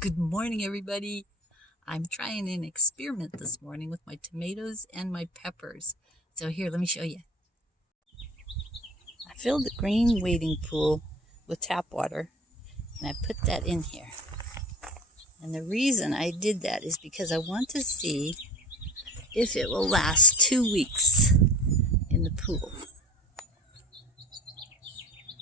Good morning, everybody. I'm trying an experiment this morning with my tomatoes and my peppers. So here, let me show you. I filled the green wading pool with tap water, and I put that in here. And the reason I did that is because I want to see if it will last 2 weeks in the pool.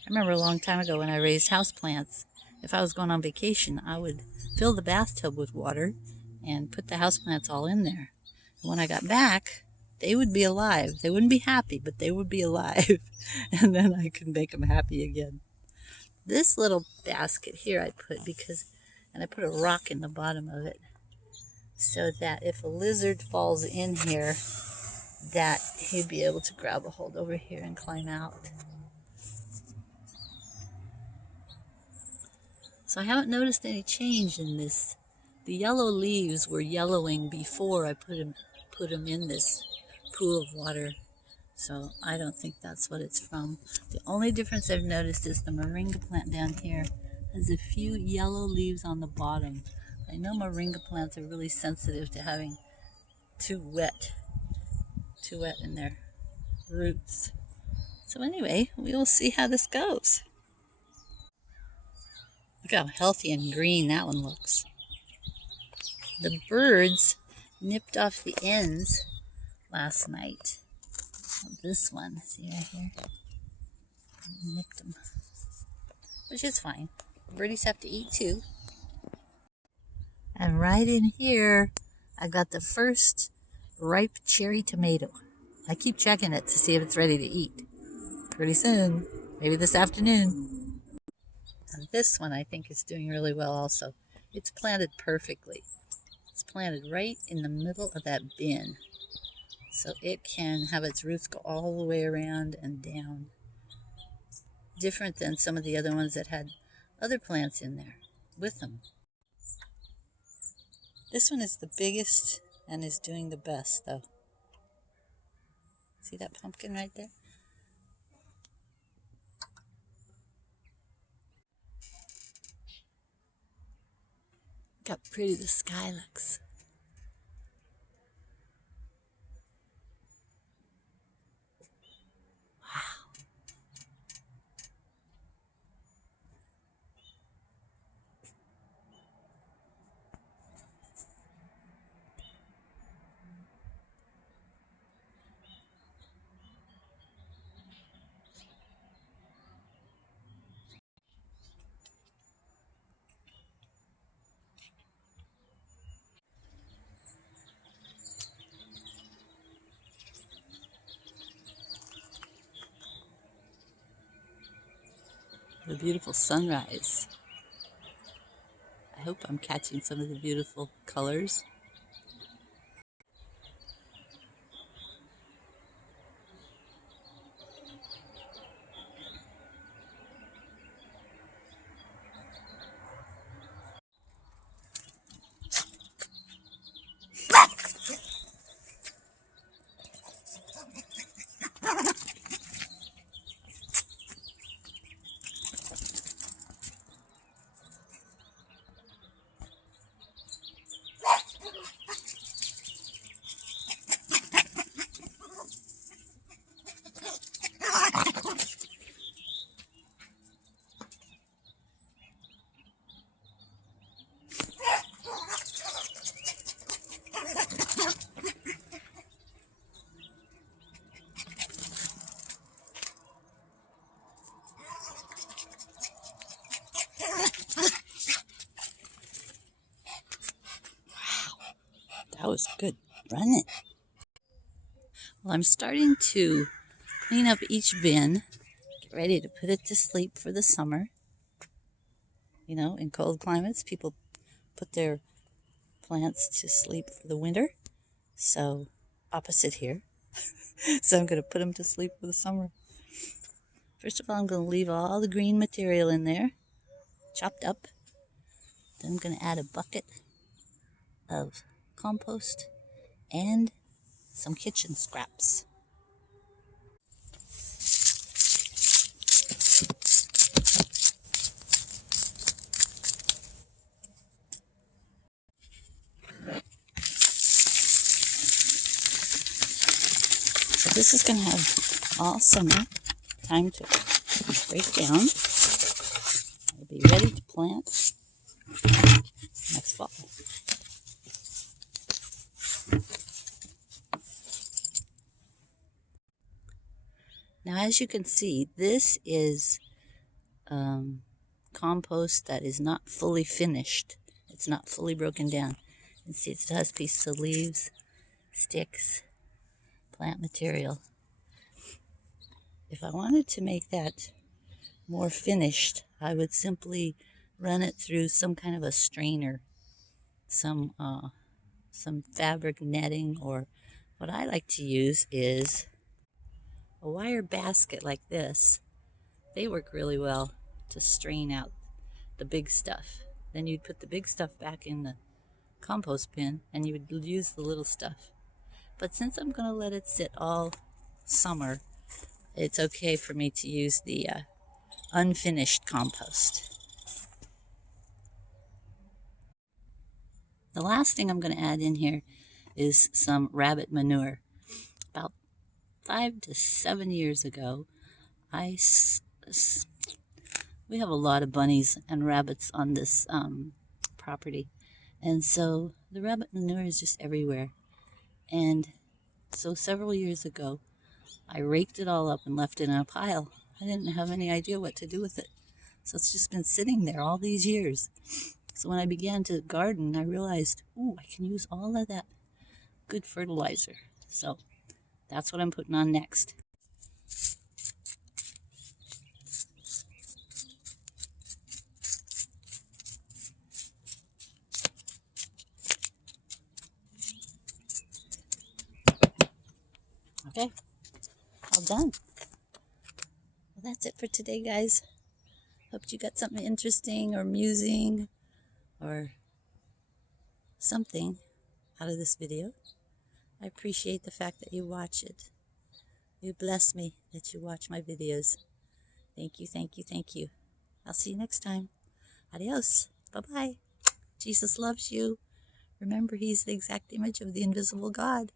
I remember a long time ago when I raised houseplants, if I was going on vacation, I would fill the bathtub with water and put the houseplants all in there. And when I got back, they would be alive. They wouldn't be happy, but they would be alive. And then I could make them happy again. This little basket here I put and I put a rock in the bottom of it so that if a lizard falls in here, that he'd be able to grab a hold over here and climb out. So I haven't noticed any change in this. The yellow leaves were yellowing before I put them in this pool of water. So I don't think that's what it's from. The only difference I've noticed is the moringa plant down here has a few yellow leaves on the bottom. I know moringa plants are really sensitive to having too wet in their roots. So anyway, we will see how this goes. Look how healthy and green that one looks. The birds nipped off the ends last night. This one, see right here? Nipped them, which is fine. Birdies have to eat too. And right in here, I got the first ripe cherry tomato. I keep checking it to see if it's ready to eat. Pretty soon, maybe this afternoon. And this one I think is doing really well also. It's planted perfectly. It's planted right in the middle of that bin. So it can have its roots go all the way around and down. Different than some of the other ones that had other plants in there with them. This one is the biggest and is doing the best though. See that pumpkin right there? Look how pretty the sky looks. Wow. The beautiful sunrise. I hope I'm catching some of the beautiful colors. That was good running. Well, I'm starting to clean up each bin, get ready to put it to sleep for the summer. You know, in cold climates, people put their plants to sleep for the winter. So, opposite here. So I'm going to put them to sleep for the summer. First of all, I'm going to leave all the green material in there, chopped up. Then I'm going to add a bucket of compost and some kitchen scraps. this is going to have all summer time to break down. It'll be ready to plant next fall. Now, as you can see, this is compost that is not fully finished. It's not fully broken down. You can see it still has pieces of leaves, sticks, plant material. If I wanted to make that more finished, I would simply run it through some kind of a strainer, some fabric netting, or what I like to use is a wire basket like this. They work really well to strain out the big stuff. Then you'd put the big stuff back in the compost bin and you would use the little stuff. But since I'm going to let it sit all summer, it's okay for me to use the unfinished compost. The last thing I'm going to add in here is some rabbit manure. About 5 to 7 years ago, we have a lot of bunnies and rabbits on this property, and so the rabbit manure is just everywhere. And so several years ago, I raked it all up and left it in a pile. I didn't have any idea what to do with it, so it's just been sitting there all these years. So when I began to garden, I realized, ooh, I can use all of that good fertilizer. So that's what I'm putting on next. Okay, all done. Well, that's it for today, guys. Hope you got something interesting or amusing or something out of this video. I appreciate the fact that you watch it. You bless me that you watch my videos. Thank you, thank you, thank you. I'll see you next time. Adios. Bye-bye. Jesus loves you. Remember, he's the exact image of the invisible God.